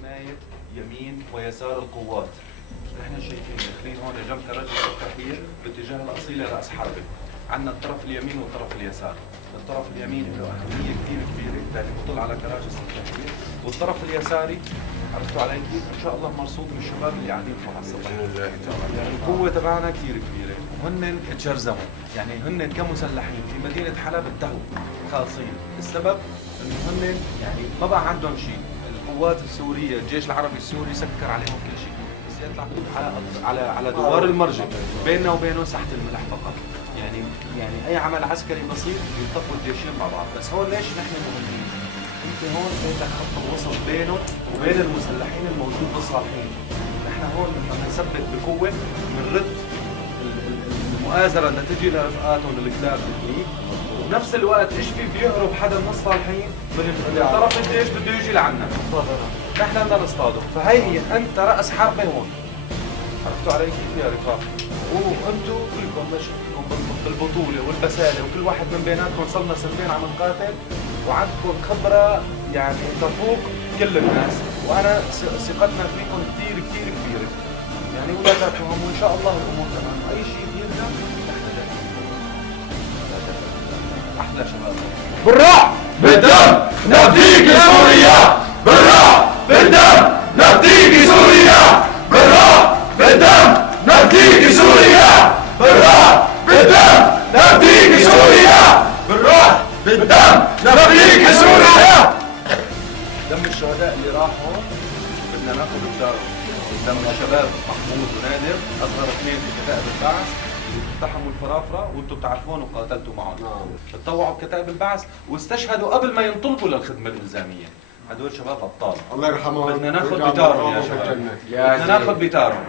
حمايه يمين ويسار القوات. احنا شايفين داخلين هون جنب كراجل التحرير باتجاه الاصيله راس حربه. عندنا الطرف اليمين والطرف اليسار. الطرف اليمين له اهميه كثير كبيره لانه بطل على كراجل التحرير، والطرف اليساري عرفتوا علي كيف؟ ان شاء الله مرصود بالشباب اللي قاعدين فوق على السطح. يعني القوه تبعنا كثير كبيره، وهن تجرزموا، يعني هن كمسلحين في مدينه حلب انتهوا خالصين، السبب انه هن يعني ما بقى عندهم شيء، القوات السوريه، الجيش العربي السوري سكر عليهم كل شيء، بس يطلع على دوار المرجع بيننا وبينه ساحه الملح فقط. يعني اي عمل عسكري بسيط يلتقوا الجيشين مع بعض، بس هون ليش نحن مهمين؟ انت هون انت خط الوسط بينهم وبين المسلحين الموجود بالصالحين. نحن هون لما نثبت بقوه بنرد المؤازره اللي تجي لرفقاتهم الكلاب هنيك، وبنفس الوقت ايش في بيهرب حدا من الصالحين من طرف الجيش بده يجي لعنا، نحن بدنا نصطاده، فهي انت راس حربه هون. عرفتوا علي كيف يا رفاق؟ وانتم كلكم ماشيين بالبطوله والبساله، وكل واحد من بيناتكم صلنا سنتين عم نقاتل، وعندكم خبره يعني تفوق كل الناس، وانا ثقتنا فيكم كثير كثير كبيره. يعني ولا تفهم، وان شاء الله الامور تمام، اي شيء بيرجع نحن جاهزين. احلى شباب. بالراح بالدم نفديك سوريا، بالراح بالدم نفديك سوريا، بالراح بالدم نفديك سوريا، بالراح بالدم نفديك سوريا، بالراح بالدم نفديك سوريا. دم الشهداء اللي راحوا بدنا ناخذ بدارهم. دم الشباب محمود ونادر اصغر اثنين في كتائب البعث اقتحموا الفرافره وانتم بتعرفون وقاتلتوا معهم. تطوعوا بكتائب البعث واستشهدوا قبل ما ينطلبوا للخدمه الالزاميه. هدول شباب ابطال الله يرحمهم. بدنا ناخذ بتارهم يا شباب، بدنا ناخذ بتارهم.